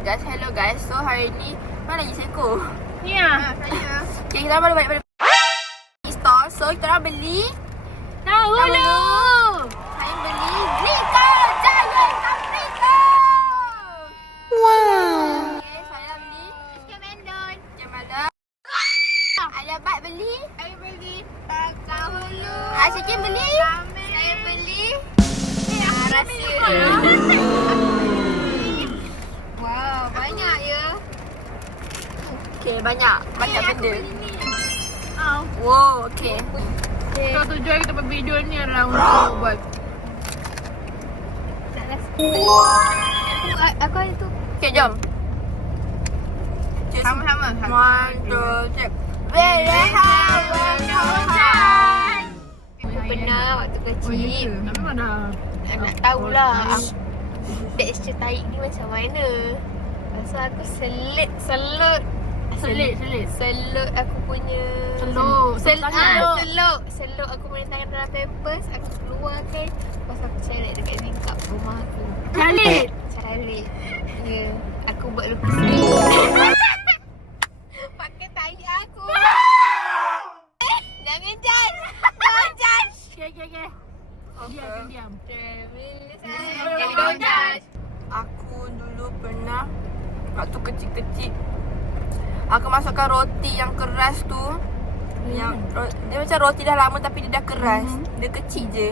Guys, hello guys. So hari ni mana lagi seko? Ni ah. Saya. Okay, kita baru balik pada store. So kita orang beli Tahu lu. saya beli Zika Giant Africa. Wow. Okay, banyak. Banyak benda. Oh. Wow, okay. So tujuan kita buat video ni adalah untuk buat Aku, aku ada tu. Okay, jom. Okay, sama-sama. One, two, three. Very high. Aku pernah waktu Oh, kecil. ya. Tapi mana? Nak tahulah texture tarik ni macam mana. So aku selit, selut. Selit, selit. Selut aku punya Seluk. Sel ah, tu. seluk Seluk aku punya tangan dalam pampers Aku keluarkan Lepas aku cari dekat tingkap rumah aku Calit. Cari Ya Aku buat lukisan Pakai tahi aku Eh, Jangan judge Jangan judge Okay, okay, okay. Diam, diam. Jangan judge Aku dulu pernah Waktu kecil-kecil Aku masukkan roti yang keras tu yang ro- dia macam roti dah lama tapi dia dah keras. Dia kecil je.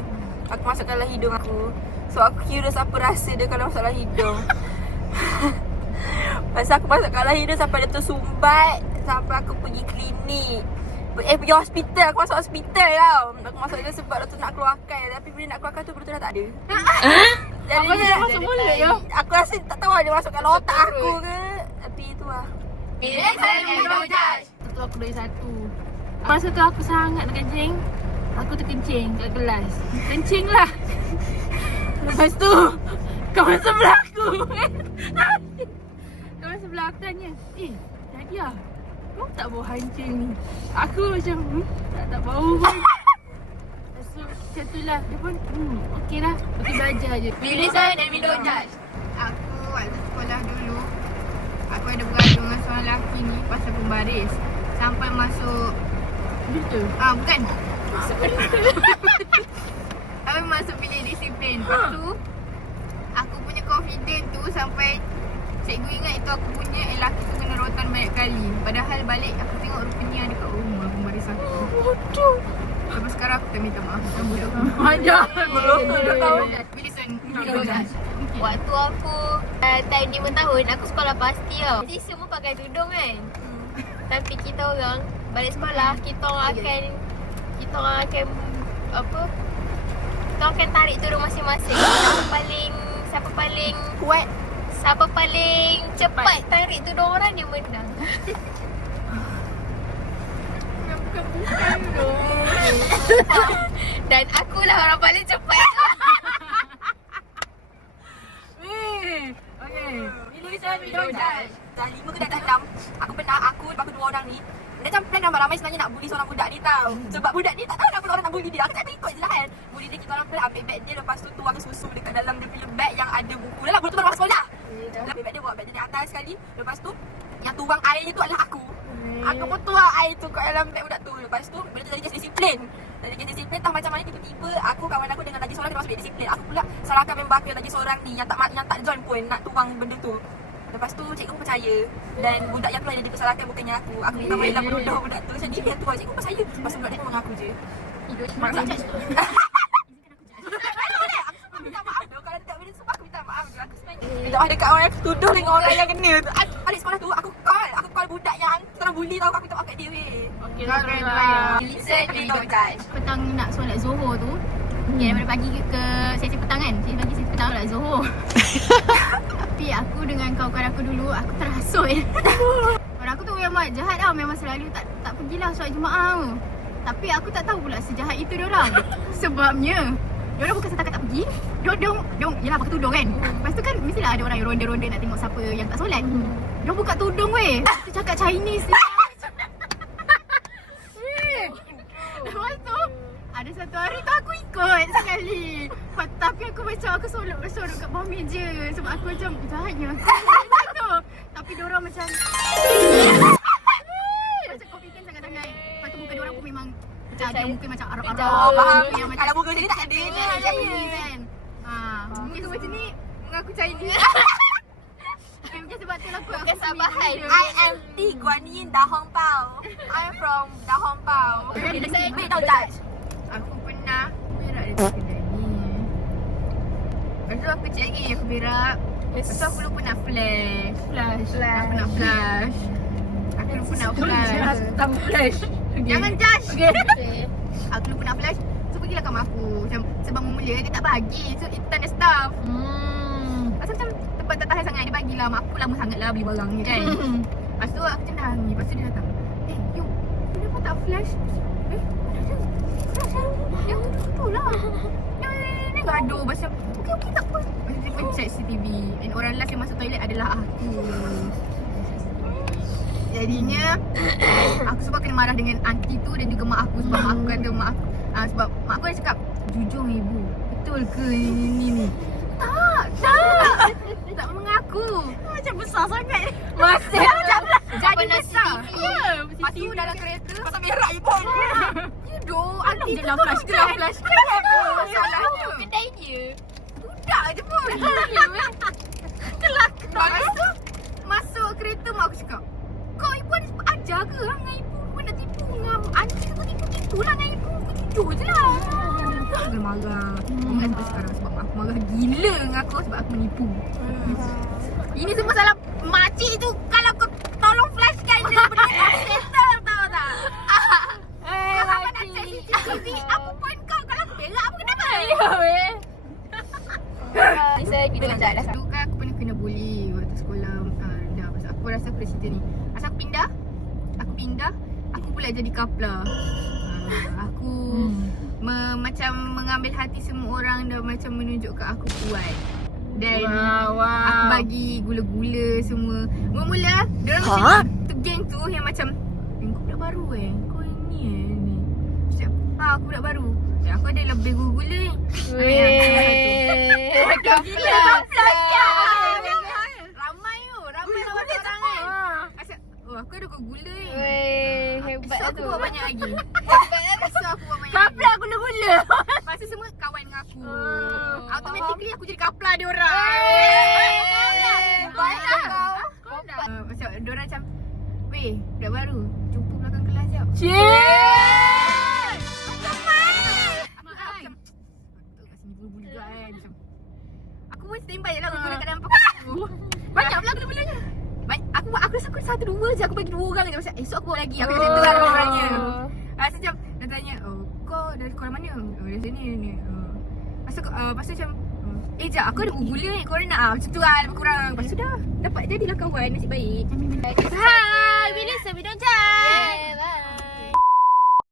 Aku masukkan dalam hidung aku. So aku curious apa rasa dia kalau masuk dalam hidung. Pasal aku masuk dalam hidung sampai dia tersumbat sampai aku pergi klinik. Eh pergi hospital, aku masuk hospital tau. Aku masuk dia sebab doktor nak keluarkan tapi bila nak keluarkan tu betul dah tak ada. Jadi, Apa dia masuk mulut ya? Aku rasa tak tahu dia masuk kat otak aku ke. Tapi itu lah. Eh, saya judge. Aku dari satu. Masa tu aku sangat nak kencing. Aku terkencing kat kelas. Kencing lah. Lepas tu, kawan sebelah aku. kawan sebelah aku tanya, eh, Nadia, kau tak bau hancing ni? Aku macam, hmm, tak, tak bau pun. Macam tu lah. Dia pun, hmm, okey lah. Okey belajar je. We listen and we don't judge. Aku waktu sekolah dulu Aku ada bergaduh dengan seorang lelaki ni Pasal pembaris. Sampai masuk Betul. Ah bukan. Sampai masuk bilik disiplin. Lepas tu Aku punya confident tu Sampai Cikgu ingat itu aku punya Eh lelaki tu kena rotan banyak kali. Padahal balik aku tengok rupanya ada kat rumah Pembaris aku. Bodoh. Sampai sekarang aku tak minta maaf. Sama bodoh. Ajar. Listen We don't judge Waktu aku uh, time 5 tahun, aku sekolah pasti tau. Jadi semua pakai tudung kan. Tapi kita orang balik sekolah, kita orang akan kita orang akan apa? Kita orang akan tarik tudung masing-masing. Siapa paling siapa paling kuat Siapa paling cepat tarik tudung orang dia menang. Dan akulah orang paling cepat. Eh, okay. Dah lima ke dah enam Aku pernah Aku lepas dua orang ni Dia macam plan ramai-ramai sebenarnya nak bully seorang budak ni tau Sebab budak ni tak tahu kenapa orang nak bully dia Aku tak ikut je lah kan Bully dia kita orang plan ambil beg dia Lepas tu tuang susu dekat dalam dia punya beg yang ada buku Dah lah budak tu baru sekolah Lepas beg dia bawa beg dia di atas sekali Lepas tu Yang tuang airnya tu adalah aku Aku pun tuang air tu kat dalam beg budak tu Lepas tu Benda tu jadi disiplin Jadi kes disiplin Tahu macam mana tiba-tiba Aku kawan aku dengan lagi seorang Dia masuk disiplin Aku pula salahkan member aku lagi seorang ni Yang tak yang tak join pun Nak tuang benda tu Lepas tu cikgu pun percaya. Dan budak yang tu yang dipersalahkan bukannya aku. Aku minta maaf lah menuduh budak tu. Macam dia tu lah cikgu percaya. Lepas tu budak dia mengaku je. Maksa Aku tu Kalau tak boleh sumpah aku minta maaf je dekat orang yang tuduh dengan orang yang kena tu. Balik sekolah tu Aku call Aku call budak yang Seorang bully tau Aku minta maaf kat dia weh. Okay, lah. kena lah. Listen and don't judge. petang nak solat Zohor tu Okay, daripada pagi ke, ke sesi petang kan Sesi kawan-kawan aku dulu Aku terhasut Orang aku tu memang jahat tau Memang selalu tak tak pergilah solat Jumaat tu Tapi aku tak tahu pula sejahat itu diorang. Sebabnya Diorang bukan setakat tak pergi. Diorang, diorang, diorang yelah pakai tudung kan. Lepas tu kan mestilah ada orang yang ronda-ronda nak tengok siapa yang tak solat. Diorang buka tudung weh. Dia cakap Chinese. ni tapi aku macam aku sorok sorok kat bumi je sebab aku macam jahatnya aku macam tu. Tapi dia orang macam macam ada muka macam arah-arah Kalau muka macam ni tak ada. Macam ni kan. Ha, muka macam ni Mengaku cahaya dia eh, Mungkin sebab tu lah aku Bukan sabahan I am T Guan Yin Dahong Pao. I am from Dahong Pao. Make don't judge Aku pernah Merah dia tu aku cek lagi aku berak. Lepas tu aku lupa nak flash. Flash. Aku nak flash. Aku lupa nak flash. Tak flash. Jangan judge. Okay. Aku lupa nak flash. So pergilah kat mak aku. Macam sebab mula dia tak bagi. So itu tanda staff. Hmm. Lepas tu macam tempat tak tahan sangat dia bagilah. Mak aku lama sangat lah beli barang ni kan. Lepas tu aku macam dah ni. Lepas tu dia datang. Eh, you kenapa tak flash? Eh, flash kan? Yang tu lah. Yang ni ni gaduh. Macam, okey okey tak apa. Tu dia pencet CCTV. And orang last yang masuk toilet adalah aku. Jadinya aku sebab kena marah dengan aunty tu dan juga mak aku sebab mak aku kata mak aku uh, sebab mak aku dah cakap jujur ibu betul ke ini ni ni tak tak tak mengaku Macam besar sangat. masih jadi Pernah besar CCTV. ya lepas tu dalam kereta Pasal je pun. you do aunty tu lah tu flash je lah flash kenapa masalahnya Kedai dia. budak je pun kelakar lepas tu masuk kereta mak aku cakap kau ibu ada ajar ke? Lah dengan ibu kau nak tipu dengan aunty tu tipu-tipu lah dengan ibu. Kau jujur je lah. Aku dah marah. Ingat sampai sekarang sebab aku marah gila dengan aku sebab aku menipu. Ini semua salah makcik tu kalau kau tolong flashkan dia benda settle tahu tak Eh, kau sampai nak check CCTV apa point kau kalau aku berak apa kenapa Ya, weh. Ni saya kena jat dah. Dulu kan aku pernah kena bully waktu sekolah uh, dah pasal aku rasa aku dah cerita ni. Masa aku pindah, pindah, aku pula jadi kapla. Uh, aku me, macam mengambil hati semua orang dan macam menunjukkan aku kuat. Dan Wow, wow. aku bagi gula-gula semua. Mula-mula orang Ha? tu geng tu yang macam eh, kau budak baru eh. Kau ni eh ni. Macam, ah aku budak baru. Aku ada lebih gula-gula ni. Weh. Gila Ramai tu Ramai lawan orang kan Asyik Aku ada kau gula ni? Weh, hebat Esok lah aku tu. buat banyak lagi. Esok aku buat banyak Kapla lagi. gula-gula. Lepas tu semua kawan dengan aku. Oh. Automatically aku jadi kapla dia orang. Baiklah kau Uh, Macam dia orang macam Weh budak baru Jumpa belakang kelas jap. Cik. Satu dua je aku bagi dua orang je macam esok aku bawa lagi aku macam tu lah dengan orangnya. Rasa macam dia tanya, "Oh, kau dari sekolah mana?" "Oh, dari sini ni." Pasal uh, pasal macam uh, Eh jap aku ada gula ni korang nak ah macam tu lah lebih kurang. Lepas tu dah dapat jadilah kawan nasib baik. Hai, bila sebelum jam.